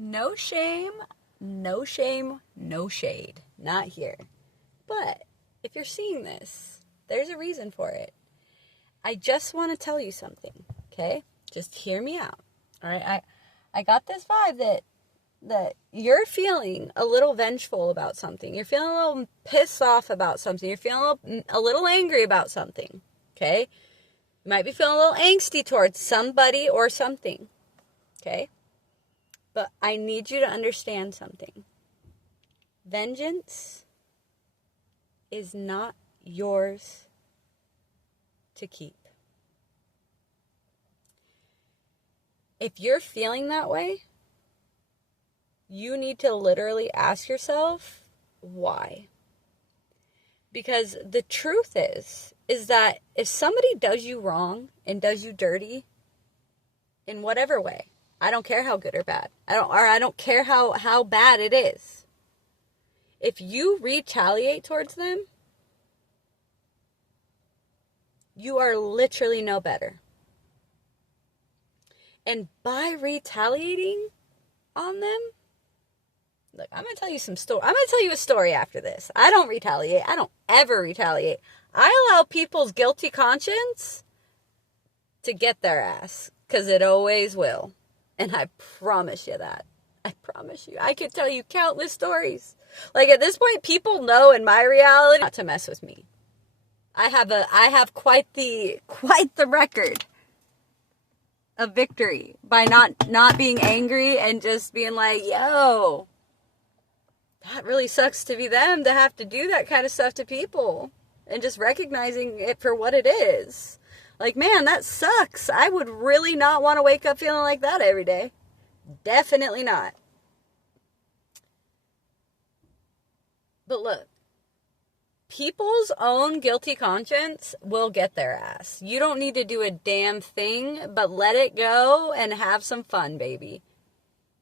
No shame, no shame, no shade. Not here. But if you're seeing this, there's a reason for it. I just want to tell you something, okay? Just hear me out. All right? I got this vibe that you're feeling a little vengeful about something. You're feeling a little pissed off about something. You're feeling a little angry about something, okay? You might be feeling a little angsty towards somebody or something, okay? But I need you to understand something. Vengeance is not yours to keep. If you're feeling that way, you need to literally ask yourself why. Because the truth is that if somebody does you wrong and does you dirty in whatever way, I don't care how good or bad. I don't care how bad it is. If you retaliate towards them, you are literally no better. And by retaliating on them, look, I'm going to tell you some story. I'm going to tell you a story after this. I don't retaliate. I don't ever retaliate. I allow people's guilty conscience to get their ass, because it always will. And I promise you that. I promise you. I could tell you countless stories. Like, at this point, people know in my reality not to mess with me. I have quite the record of victory by not being angry and just being like, yo, that really sucks to be them to have to do that kind of stuff to people, and just recognizing it for what it is. Like, man, that sucks. I would really not want to wake up feeling like that every day. Definitely not. But look, people's own guilty conscience will get their ass. You don't need to do a damn thing, but let it go and have some fun, baby.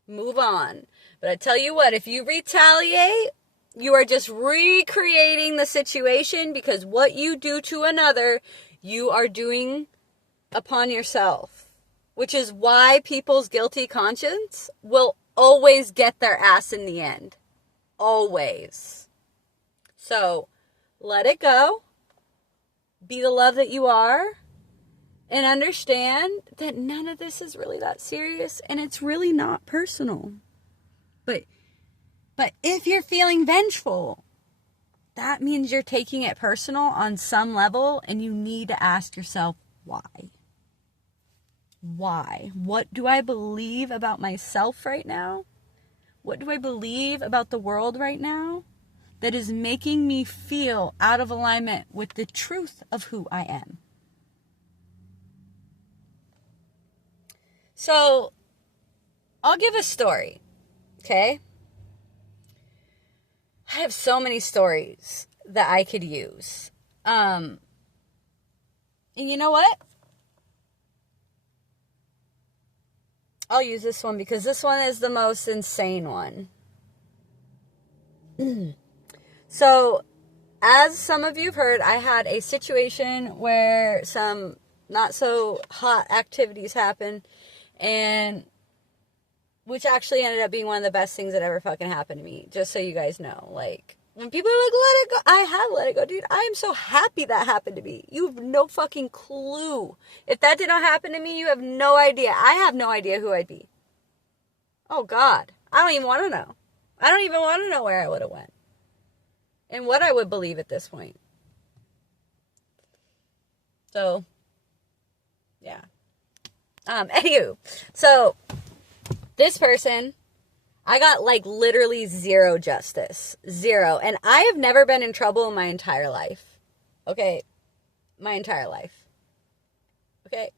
Move on. But I tell you what, if you retaliate, you are just recreating the situation, because what you do to another, you are doing upon yourself. Which is why people's guilty conscience will always get their ass in the end. Always. So, let it go. Be the love that you are. And understand that none of this is really that serious. And it's really not personal. But if you're feeling vengeful, that means you're taking it personal on some level. And you need to ask yourself, why? Why? What do I believe about myself right now? What do I believe about the world right now that is making me feel out of alignment with the truth of who I am? So, I'll give a story, okay? I have so many stories that I could use. And you know what? I'll use this one because this one is the most insane one. So, as some of you have heard, I had a situation where some not so hot activities happened, and which actually ended up being one of the best things that ever fucking happened to me. Just so you guys know, like, when people are like, let it go, I have let it go, dude. I am so happy that happened to me. You have no fucking clue. If that did not happen to me, you have no idea. I have no idea who I'd be. Oh, God. I don't even want to know. I don't even want to know where I would have went. And what I would believe at this point. So, yeah. Anywho. So, this person, I got like literally zero justice. Zero. And I have never been in trouble in my entire life. Okay? My entire life. Okay?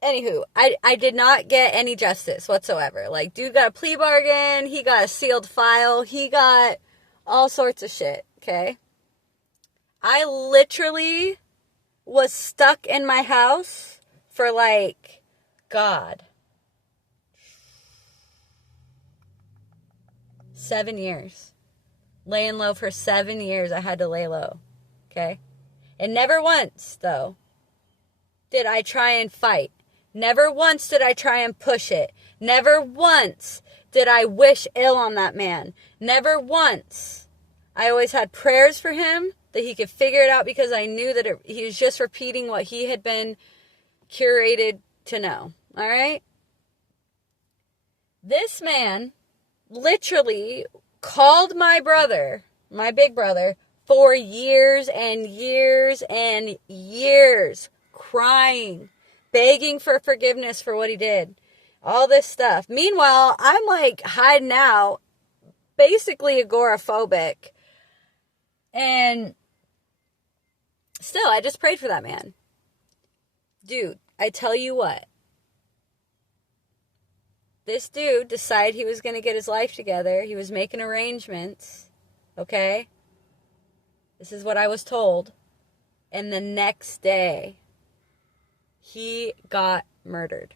Anywho, I did not get any justice whatsoever. Like, dude got a plea bargain, he got a sealed file, he got all sorts of shit, okay? I literally was stuck in my house for like, God, 7 years. Laying low for 7 years, I had to lay low, okay? And never once, though, did I try and fight. Never once did I try and push it. Never once did I wish ill on that man. Never once. I always had prayers for him that he could figure it out, because I knew that he was just repeating what he had been curated to know. All right? This man literally called my brother, my big brother, for years and years and years, crying, begging for forgiveness for what he did. All this stuff. Meanwhile, I'm like hiding out, basically agoraphobic. And still, I just prayed for that man. Dude, I tell you what. This dude decided he was going to get his life together. He was making arrangements. Okay? This is what I was told. And the next day, he got murdered.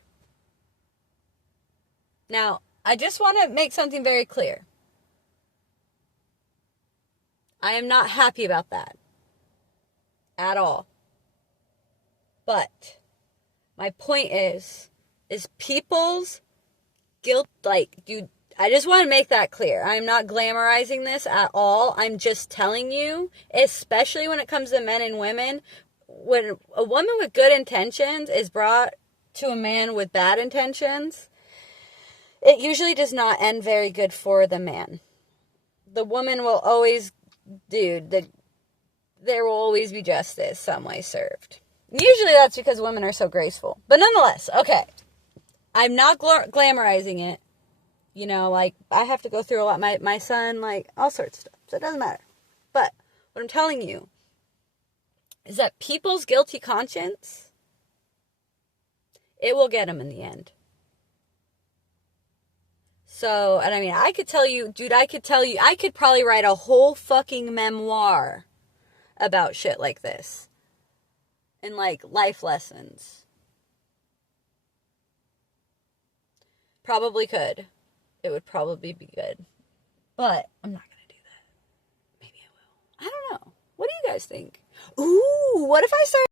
Now, I just want to make something very clear. I am not happy about that. At all. But my point is people's guilt, like, dude, I just want to make that clear. I'm not glamorizing this at all. I'm just telling you, especially when it comes to men and women, when a woman with good intentions is brought to a man with bad intentions, it usually does not end very good for the man. The woman will always, there will always be justice some way served. Usually that's because women are so graceful. But nonetheless, okay. I'm not glamorizing it. You know, like, I have to go through a lot. My son, like, all sorts of stuff. So it doesn't matter. But what I'm telling you is that people's guilty conscience, it will get them in the end. So, and I mean, I could probably write a whole fucking memoir about shit like this. And, like, life lessons. Probably could. It would probably be good. But I'm not going to do that. Maybe I will. I don't know. What do you guys think? Ooh, what if I start